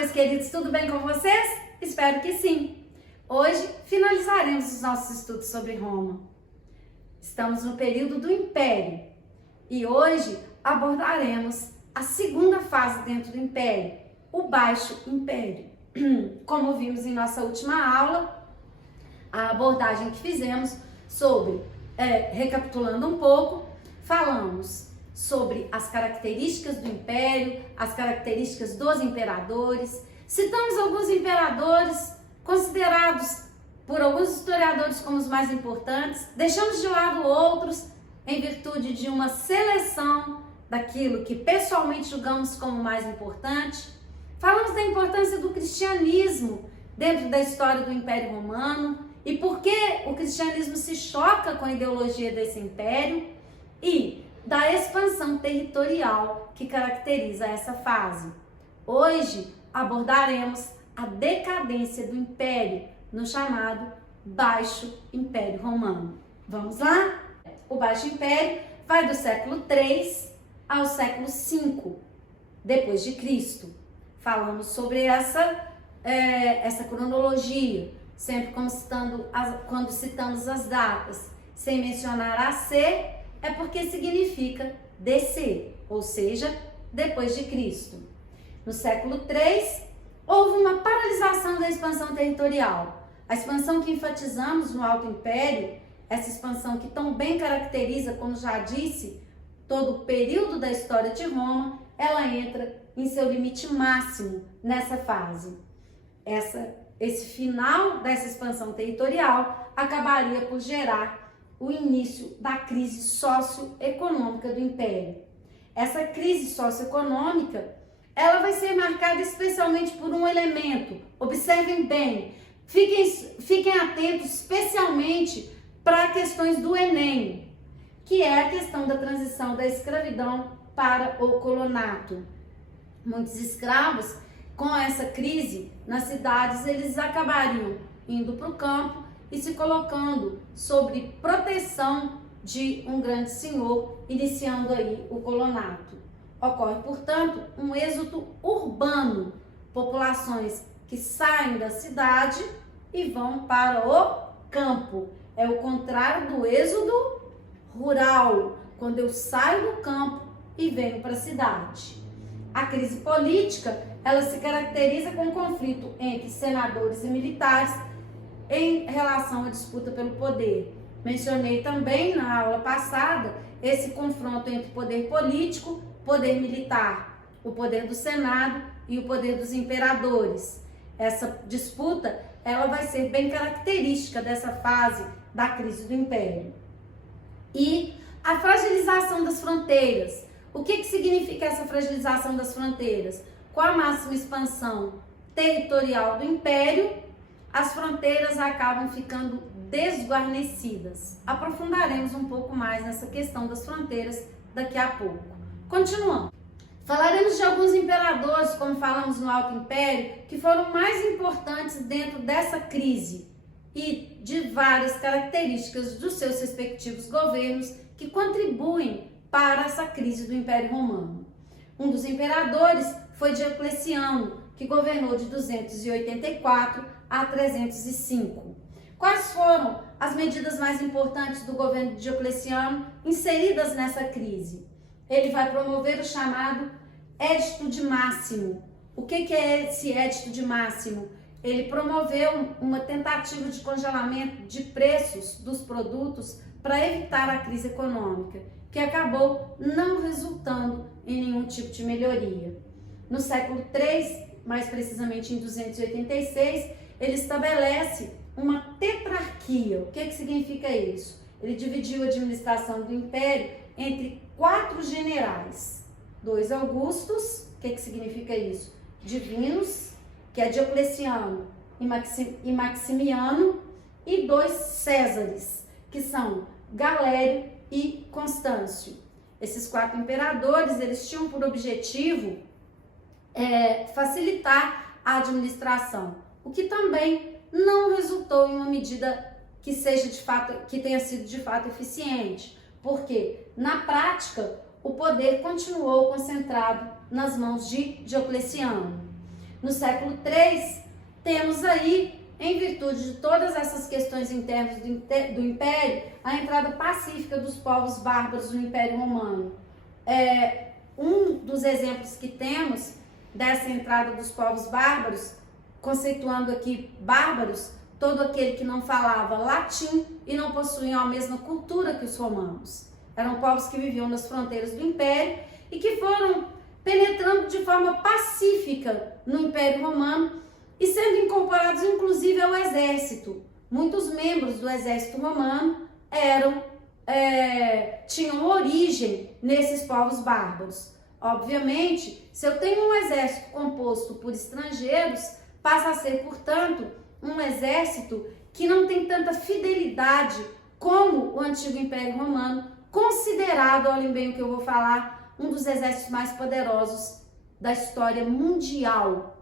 meus queridos, tudo bem com vocês? Espero que sim! Hoje finalizaremos os nossos estudos sobre Roma. Estamos no período do Império e hoje abordaremos a segunda fase dentro do Império, o Baixo Império. Como vimos em nossa última aula, a abordagem que fizemos sobre, recapitulando um pouco, falamos sobre as características do Império, as características dos imperadores. Citamos alguns imperadores considerados por alguns historiadores como os mais importantes, deixamos de lado outros em virtude de uma seleção daquilo que pessoalmente julgamos como mais importante. Falamos da importância do cristianismo dentro da história do Império Romano e por que o cristianismo se choca com a ideologia desse império e da expansão territorial que caracteriza essa fase. Hoje abordaremos a decadência do Império no chamado Baixo Império Romano. Vamos lá? O Baixo Império vai do século III ao século V depois de Cristo. Falamos sobre essa cronologia, sempre quando citamos as datas, sem mencionar a C, é porque significa descer, ou seja, depois de Cristo. No século III, houve uma paralisação da expansão territorial. A expansão que enfatizamos no Alto Império, essa expansão que tão bem caracteriza, como já disse, todo o período da história de Roma, ela entra em seu limite máximo nessa fase. Esse final dessa expansão territorial acabaria por gerar o início da crise socioeconômica do Império. Essa crise socioeconômica, ela vai ser marcada especialmente por um elemento. Observem bem, fiquem atentos especialmente para questões do Enem, que é a questão da transição da escravidão para o colonato. Muitos escravos, com essa crise nas cidades, eles acabariam indo para o campo e se colocando sob proteção de um grande senhor, iniciando aí o colonato. Ocorre, portanto, um êxodo urbano, populações que saem da cidade e vão para o campo. É o contrário do êxodo rural, quando eu saio do campo e venho para a cidade. A crise política, ela se caracteriza com um conflito entre senadores e militares em relação à disputa pelo poder. Mencionei também na aula passada esse confronto entre poder político, poder militar, o poder do Senado e o poder dos imperadores. Essa disputa, ela vai ser bem característica dessa fase da crise do Império. E a fragilização das fronteiras. O que significa essa fragilização das fronteiras? Com a máxima expansão territorial do Império, as fronteiras acabam ficando desguarnecidas. Aprofundaremos um pouco mais nessa questão das fronteiras daqui a pouco. Continuando. Falaremos de alguns imperadores, como falamos no Alto Império, que foram mais importantes dentro dessa crise e de várias características dos seus respectivos governos que contribuem para essa crise do Império Romano. Um dos imperadores foi Diocleciano, que governou de 284 a 305. Quais foram as medidas mais importantes do governo de Diocleciano inseridas nessa crise? Ele vai promover o chamado Edito de Máximo. O que é esse Edito de Máximo? Ele promoveu uma tentativa de congelamento de preços dos produtos para evitar a crise econômica, que acabou não resultando em nenhum tipo de melhoria. No século III, mais precisamente em 286, ele estabelece uma tetrarquia. O que significa isso? Ele dividiu a administração do Império entre 4 generais. 2 Augustos, o que significa isso? Divinos, que é Diocleciano e Maximiano, e 2 Césares, que são Galério e Constâncio. Esses 4 imperadores, eles tinham por objetivo facilitar a administração, o que também não resultou em uma medida que tenha sido de fato eficiente, porque na prática o poder continuou concentrado nas mãos de Diocleciano. No século III, temos aí, em virtude de todas essas questões internas do Império, a entrada pacífica dos povos bárbaros no Império Romano. Um dos exemplos que temos dessa entrada dos povos bárbaros, conceituando aqui bárbaros, todo aquele que não falava latim e não possuía a mesma cultura que os romanos. Eram povos que viviam nas fronteiras do Império e que foram penetrando de forma pacífica no Império Romano e sendo incorporados inclusive ao exército. Muitos membros do exército romano tinham origem nesses povos bárbaros. Obviamente, se eu tenho um exército composto por estrangeiros, passa a ser, portanto, um exército que não tem tanta fidelidade como o antigo Império Romano, considerado, olhem bem o que eu vou falar, um dos exércitos mais poderosos da história mundial.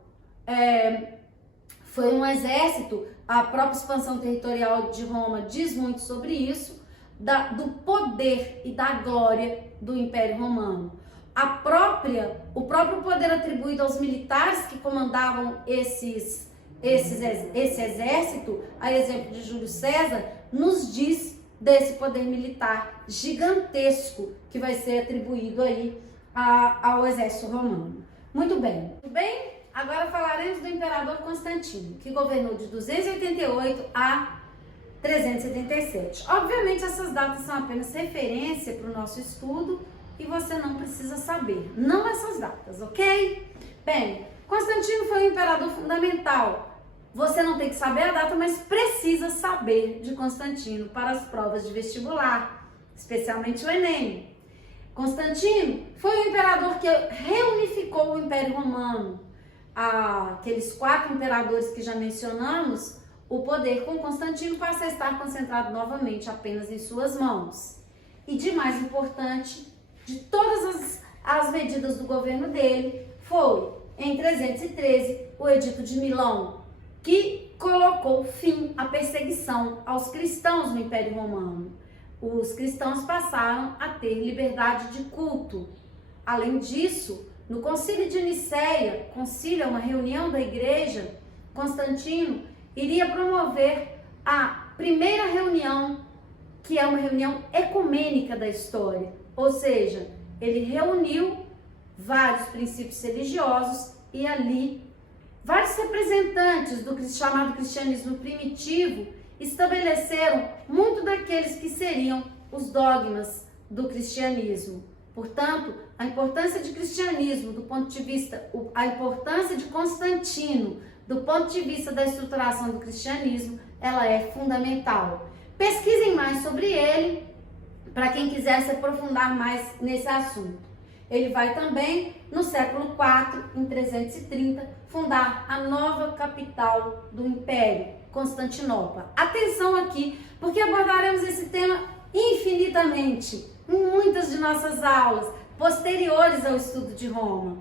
Foi um exército, a própria expansão territorial de Roma diz muito sobre isso, do poder e da glória do Império Romano. O próprio poder atribuído aos militares que comandavam esse exército, a exemplo de Júlio César, nos diz desse poder militar gigantesco que vai ser atribuído aí ao exército romano. Muito bem. Agora falaremos do imperador Constantino, que governou de 288 a 377. Obviamente essas datas são apenas referência para o nosso estudo e você não precisa saber, não essas datas, ok? Bem, Constantino foi um imperador fundamental. Você não tem que saber a data, mas precisa saber de Constantino para as provas de vestibular, especialmente o Enem. Constantino foi o imperador que reunificou o Império Romano. Aqueles 4 imperadores que já mencionamos, o poder com Constantino passa a estar concentrado novamente apenas em suas mãos. E de mais importante, de todas as medidas do governo dele, foi, em 313, o Edito de Milão, que colocou fim à perseguição aos cristãos no Império Romano. Os cristãos passaram a ter liberdade de culto. Além disso, no Concílio de Nicéia, concílio é uma reunião da igreja, Constantino iria promover a primeira reunião, que é uma reunião ecumênica da história. Ou seja, ele reuniu vários princípios religiosos e ali vários representantes do chamado cristianismo primitivo estabeleceram muito daqueles que seriam os dogmas do cristianismo. Portanto, a importância de cristianismo do ponto de vista, a importância de Constantino do ponto de vista da estruturação do cristianismo, ela é fundamental. Pesquisem mais sobre ele para quem quiser se aprofundar mais nesse assunto. Ele vai também, no século IV, em 330, fundar a nova capital do Império, Constantinopla. Atenção aqui, porque abordaremos esse tema infinitamente em muitas de nossas aulas posteriores ao estudo de Roma.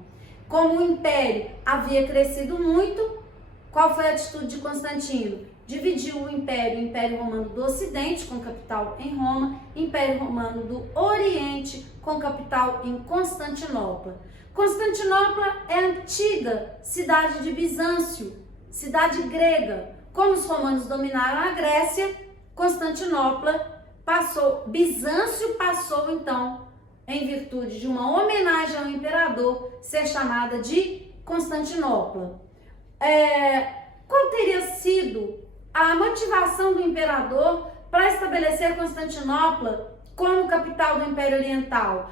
Como o Império havia crescido muito, qual foi a atitude de Constantino? Dividiu o Império Romano do Ocidente, com capital em Roma, Império Romano do Oriente, com capital em Constantinopla. Constantinopla é a antiga cidade de Bizâncio, cidade grega. Como os romanos dominaram a Grécia, Bizâncio passou então, em virtude de uma homenagem ao imperador, ser chamada de Constantinopla. Qual teria sido a motivação do imperador para estabelecer Constantinopla como capital do Império Oriental?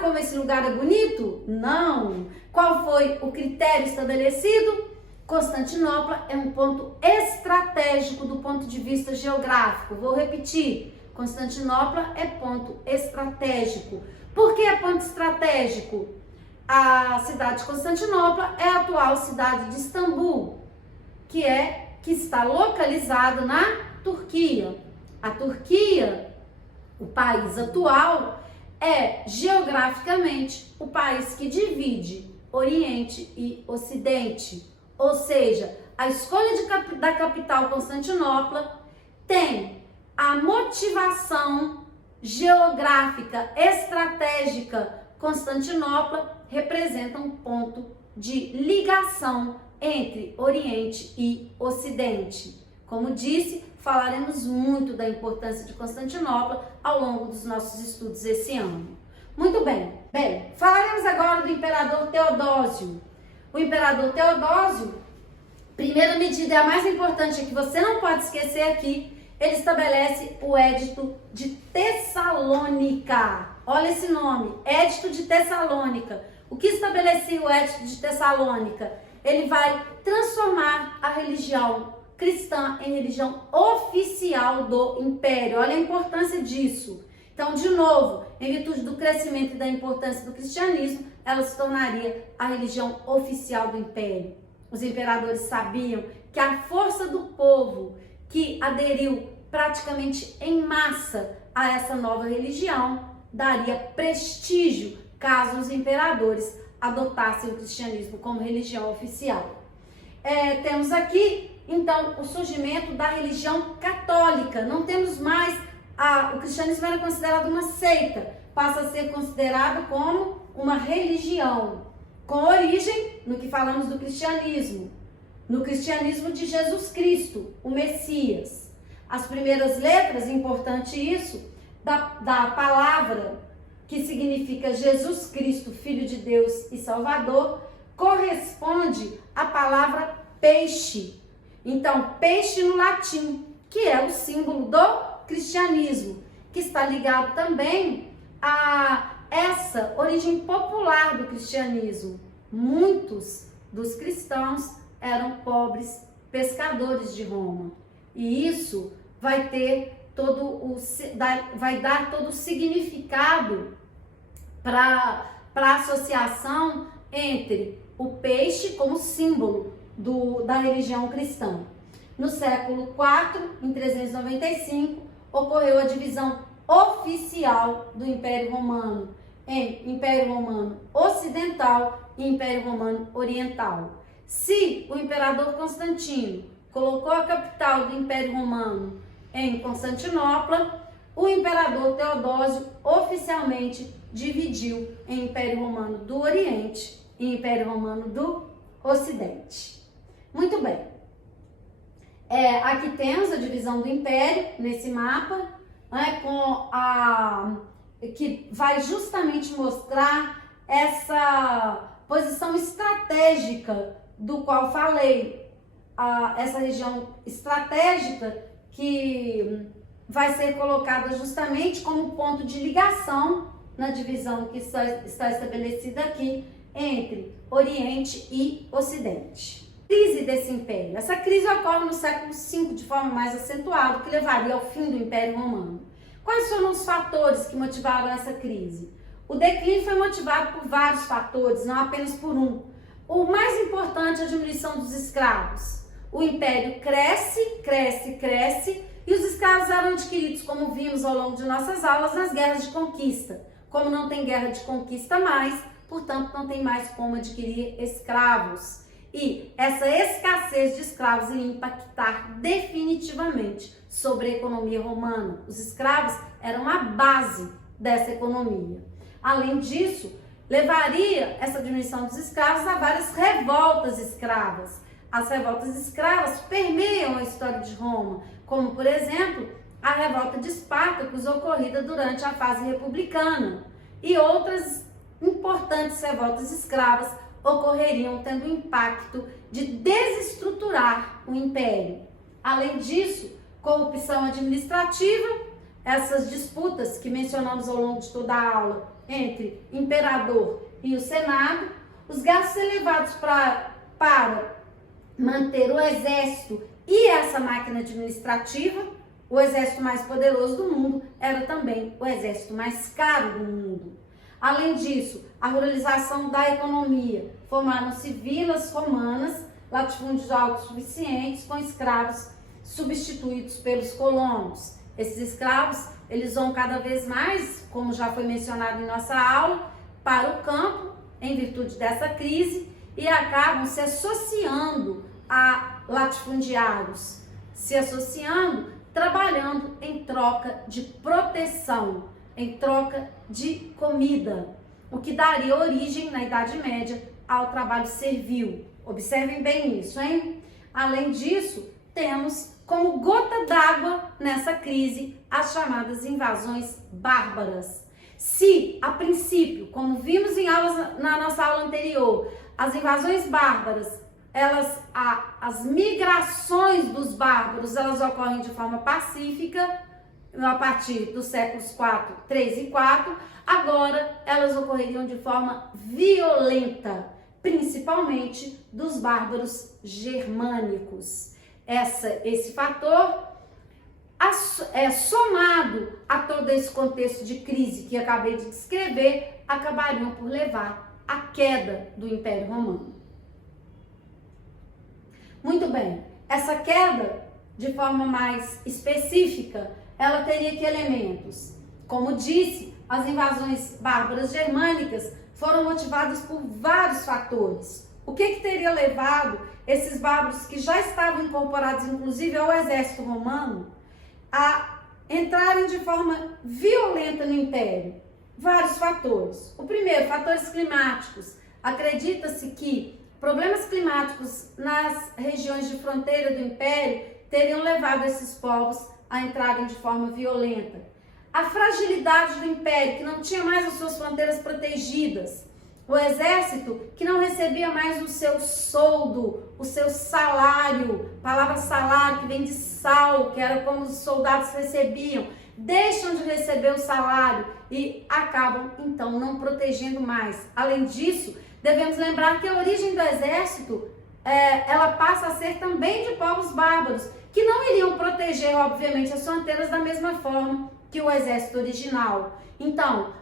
Como esse lugar é bonito? Não! Qual foi o critério estabelecido? Constantinopla é um ponto estratégico do ponto de vista geográfico. Vou repetir, Constantinopla é ponto estratégico. Por que é ponto estratégico? A cidade de Constantinopla é a atual cidade de Istambul, que está localizado na Turquia. A Turquia, o país atual, é geograficamente o país que divide Oriente e Ocidente. Ou seja, a escolha da capital Constantinopla tem a motivação geográfica, estratégica. Constantinopla representa um ponto de ligação entre Oriente e Ocidente. Como disse, falaremos muito da importância de Constantinopla ao longo dos nossos estudos esse ano. Muito bem. Falaremos agora do imperador Teodósio. O imperador Teodósio, primeira medida e a mais importante que você não pode esquecer aqui, ele estabelece o Édito de Tessalônica. Olha esse nome, Édito de Tessalônica. O que estabelecia o Édito de Tessalônica? Ele vai transformar a religião cristã em religião oficial do império. Olha a importância disso. Então, de novo, em virtude do crescimento e da importância do cristianismo, ela se tornaria a religião oficial do império. Os imperadores sabiam que a força do povo que aderiu praticamente em massa a essa nova religião daria prestígio caso os imperadores adotassem o cristianismo como religião oficial. Temos aqui, então, o surgimento da religião católica. Não temos mais, o cristianismo era considerado uma seita, passa a ser considerado como uma religião, com origem no que falamos do cristianismo, no cristianismo de Jesus Cristo, o Messias. As primeiras letras, importante isso, da palavra que significa Jesus Cristo, Filho de Deus e Salvador, corresponde à palavra peixe. Então, peixe no latim, que é o símbolo do cristianismo, que está ligado também a essa origem popular do cristianismo. Muitos dos cristãos eram pobres pescadores de Roma. E isso vai dar todo o significado para a associação entre o peixe como símbolo da religião cristã. No século IV, em 395, ocorreu a divisão oficial do Império Romano em Império Romano Ocidental e Império Romano Oriental. Se o imperador Constantino colocou a capital do Império Romano em Constantinopla, o imperador Teodósio oficialmente dividiu em Império Romano do Oriente e Império Romano do Ocidente. Muito bem. Aqui temos a divisão do Império nesse mapa, que vai justamente mostrar essa posição estratégica do qual falei. Essa região estratégica que vai ser colocada justamente como ponto de ligação na divisão que está estabelecida aqui entre Oriente e Ocidente. Crise desse império. Essa crise ocorre no século V de forma mais acentuada, que levaria ao fim do Império Romano. Quais foram os fatores que motivaram essa crise? O declínio foi motivado por vários fatores, não apenas por um. O mais importante é a diminuição dos escravos. O império cresce e os escravos eram adquiridos, como vimos ao longo de nossas aulas, nas guerras de conquista. Como não tem guerra de conquista mais, portanto não tem mais como adquirir escravos. E essa escassez de escravos ia impactar definitivamente sobre a economia romana. Os escravos eram a base dessa economia. Além disso, levaria essa diminuição dos escravos a várias revoltas escravas. As revoltas escravas permeiam a história de Roma, como, por exemplo, a revolta de Espartacus ocorrida durante a fase republicana, e outras importantes revoltas escravas ocorreriam tendo o impacto de desestruturar o império. Além disso, corrupção administrativa, essas disputas que mencionamos ao longo de toda a aula entre imperador e o Senado, os gastos elevados para manter o exército e essa máquina administrativa. O exército mais poderoso do mundo era também o exército mais caro do mundo. Além disso, a ruralização da economia. Formaram-se vilas romanas, latifúndios autossuficientes, com escravos substituídos pelos colonos. Esses escravos, eles vão cada vez mais, como já foi mencionado em nossa aula, para o campo, em virtude dessa crise, e acabam se associando a latifundiários, trabalhando em troca de proteção, em troca de comida, o que daria origem, na Idade Média, ao trabalho servil. Observem bem isso, hein? Além disso, temos como gota d'água nessa crise as chamadas invasões bárbaras. Se, a princípio, como vimos na nossa aula anterior, as invasões bárbaras, as migrações dos bárbaros, elas ocorrem de forma pacífica, a partir dos séculos 3 e 4, agora elas ocorreriam de forma violenta, principalmente dos bárbaros germânicos. Esse fator, somado a todo esse contexto de crise que acabei de descrever, acabariam por levar à queda do Império Romano. Muito bem, essa queda, de forma mais específica, ela teria que elementos. Como disse, as invasões bárbaras germânicas foram motivadas por vários fatores. O que teria levado esses bárbaros que já estavam incorporados, inclusive, ao exército romano, a entrarem de forma violenta no Império? Vários fatores. O primeiro, fatores climáticos. Acredita-se que problemas climáticos nas regiões de fronteira do Império teriam levado esses povos a entrarem de forma violenta. A fragilidade do Império, que não tinha mais as suas fronteiras protegidas. O exército, que não recebia mais o seu soldo, o seu salário, palavra salário que vem de sal, que era como os soldados recebiam, deixam de receber o salário e acabam, então, não protegendo mais. Além disso, devemos lembrar que a origem do exército, ela passa a ser também de povos bárbaros, que não iriam proteger, obviamente, as fronteiras da mesma forma que o exército original. Então,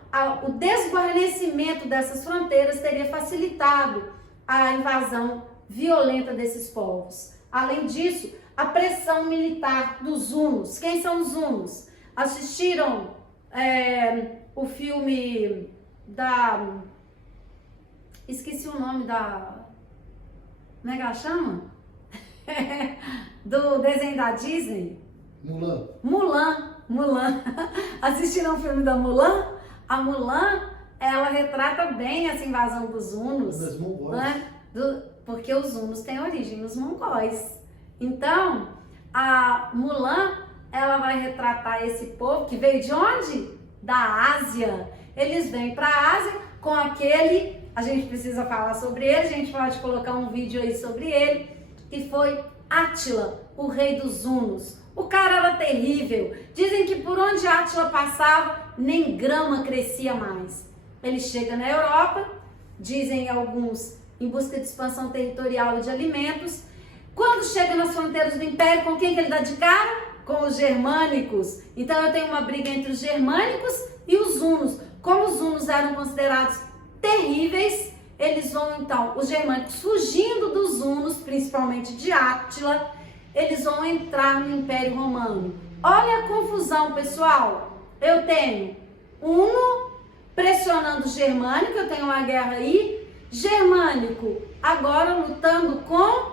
o desguarnecimento dessas fronteiras teria facilitado a invasão violenta desses povos. Além disso, a pressão militar dos hunos. Quem são os hunos? Assistiram o filme da... Esqueci o nome da... Como é que ela chama? Do desenho da Disney? Mulan. Assistiram o filme da Mulan? A Mulan, ela retrata bem essa invasão dos hunos. Das mongóis. Né? Porque os hunos têm origem nos mongóis. Então, a Mulan, ela vai retratar esse povo que veio de onde? Da Ásia. Eles vêm para a Ásia com aquele... A gente precisa falar sobre ele, a gente pode colocar um vídeo aí sobre ele, que foi Átila, o rei dos hunos. O cara era terrível. Dizem que por onde Átila passava, nem grama crescia mais. Ele chega na Europa, dizem alguns, em busca de expansão territorial e de alimentos. Quando chega nas fronteiras do Império, com quem que ele dá de cara? Com os germânicos. Então eu tenho uma briga entre os germânicos e os hunos. Como os hunos eram considerados terríveis, eles vão então, os germânicos fugindo dos hunos, principalmente de Átila, eles vão entrar no Império Romano. Olha a confusão, pessoal. Eu tenho huno pressionando o germânico, eu tenho uma guerra aí, germânico agora lutando com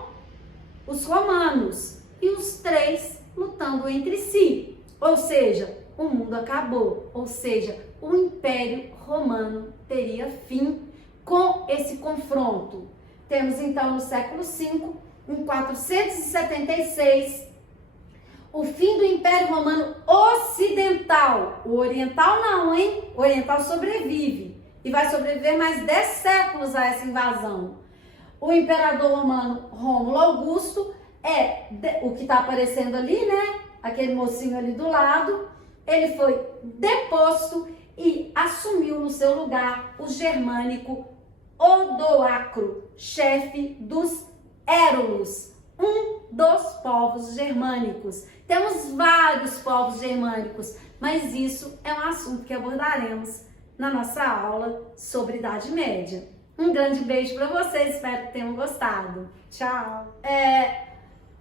os romanos e os três lutando entre si. Ou seja, o mundo acabou, ou seja, o Império Romano teria fim com esse confronto. Temos então no século V, em 476, o fim do Império Romano Ocidental. O Oriental não, hein? O Oriental sobrevive e vai sobreviver mais 10 séculos a essa invasão. O imperador romano Rômulo Augusto o que está aparecendo ali, né? Aquele mocinho ali do lado. Ele foi deposto e assumiu no seu lugar o germânico Odoacro, chefe dos Érulos, um dos povos germânicos. Temos vários povos germânicos, mas isso é um assunto que abordaremos na nossa aula sobre Idade Média. Um grande beijo para vocês, espero que tenham gostado. Tchau!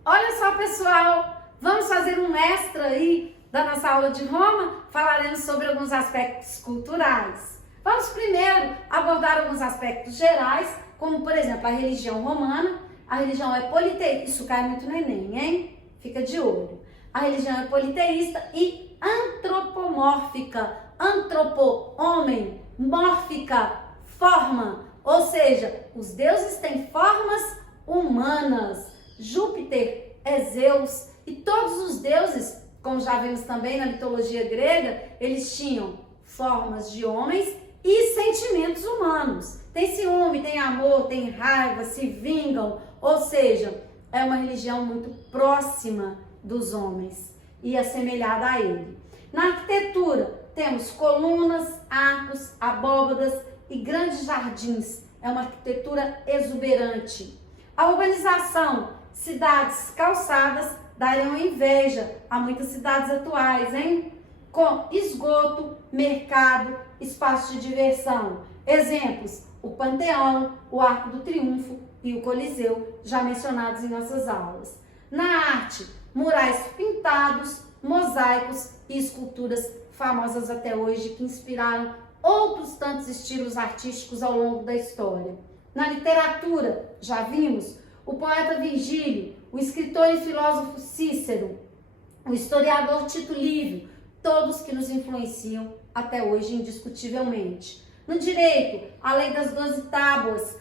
Olha só, pessoal, vamos fazer um extra aí da nossa aula de Roma, falaremos sobre alguns aspectos culturais. Vamos primeiro abordar alguns aspectos gerais, como por exemplo a religião romana. A religião é politeísta, isso cai muito no Enem, hein? Fica de olho. A religião é politeísta e antropomórfica. Antropo, homem, mórfica, forma. Ou seja, os deuses têm formas humanas. Júpiter é Zeus e todos os deuses, como já vimos também na mitologia grega, eles tinham formas de homens e sentimentos humanos. Tem ciúme, tem amor, tem raiva, se vingam, ou seja, é uma religião muito próxima dos homens e assemelhada a ele. Na arquitetura, temos colunas, arcos, abóbadas e grandes jardins. É uma arquitetura exuberante. A urbanização, cidades calçadas, dariam inveja a muitas cidades atuais, hein? Com esgoto, mercado, espaço de diversão. Exemplos, o Panteão, o Arco do Triunfo e o Coliseu, já mencionados em nossas aulas. Na arte, murais pintados, mosaicos e esculturas famosas até hoje que inspiraram outros tantos estilos artísticos ao longo da história. Na literatura, já vimos o poeta Virgílio, o escritor e filósofo Cícero, o historiador Tito Livio, todos que nos influenciam até hoje indiscutivelmente. No direito, a lei das 12 tábuas,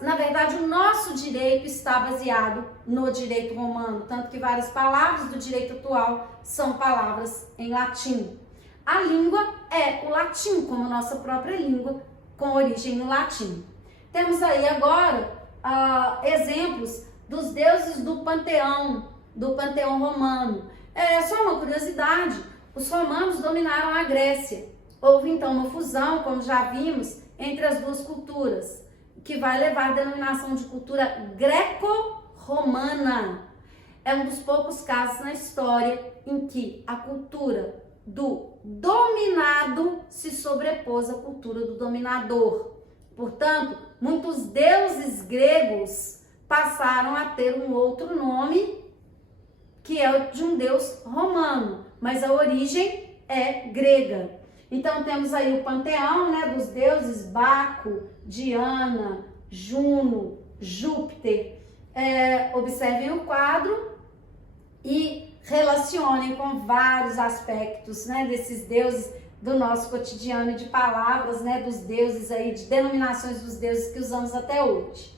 na verdade o nosso direito está baseado no direito romano, tanto que várias palavras do direito atual são palavras em latim. A língua é o latim, como nossa própria língua, com origem no latim. Temos aí agora exemplos dos deuses do panteão romano. Só uma curiosidade, os romanos dominaram a Grécia. Houve então uma fusão, como já vimos, entre as duas culturas, que vai levar a denominação de cultura greco-romana. É um dos poucos casos na história em que a cultura do dominado se sobrepôs à cultura do dominador. Portanto, muitos deuses gregos passaram a ter um outro nome, que é o de um deus romano, mas a origem é grega. Então temos aí o panteão, né, dos deuses Baco, Diana, Juno, Júpiter. Observem o quadro e relacionem com vários aspectos, né, desses deuses do nosso cotidiano, de palavras, né, dos deuses aí, de denominações dos deuses que usamos até hoje.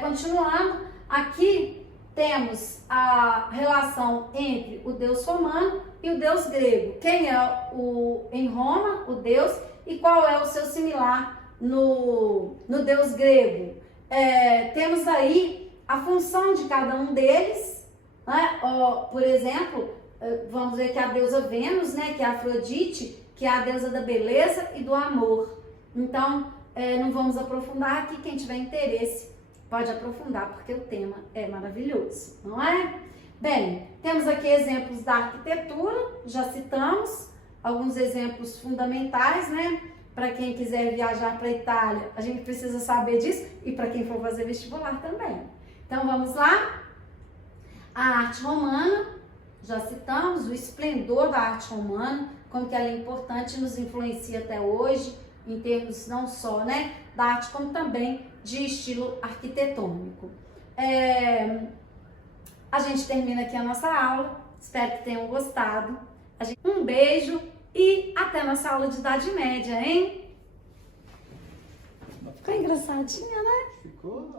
Continuando, aqui temos a relação entre o deus romano e o deus grego. Quem é em Roma, o deus, e qual é o seu similar no deus grego? Temos aí a função de cada um deles, né? Por exemplo, vamos ver que a deusa Vênus, né, que é a Afrodite, que é a deusa da beleza e do amor. Então, não vamos aprofundar aqui, quem tiver interesse pode aprofundar, porque o tema é maravilhoso, não é? Bem, temos aqui exemplos da arquitetura, já citamos alguns exemplos fundamentais, né? Para quem quiser viajar para a Itália, a gente precisa saber disso, e para quem for fazer vestibular também. Então, vamos lá? A arte romana, já citamos, o esplendor da arte romana, como que ela é importante e nos influencia até hoje, em termos não só, né, da arte, como também de estilo arquitetônico. A gente termina aqui a nossa aula, espero que tenham gostado. Um beijo e até a nossa aula de Idade Média, hein? Ficou engraçadinha, né? Ficou.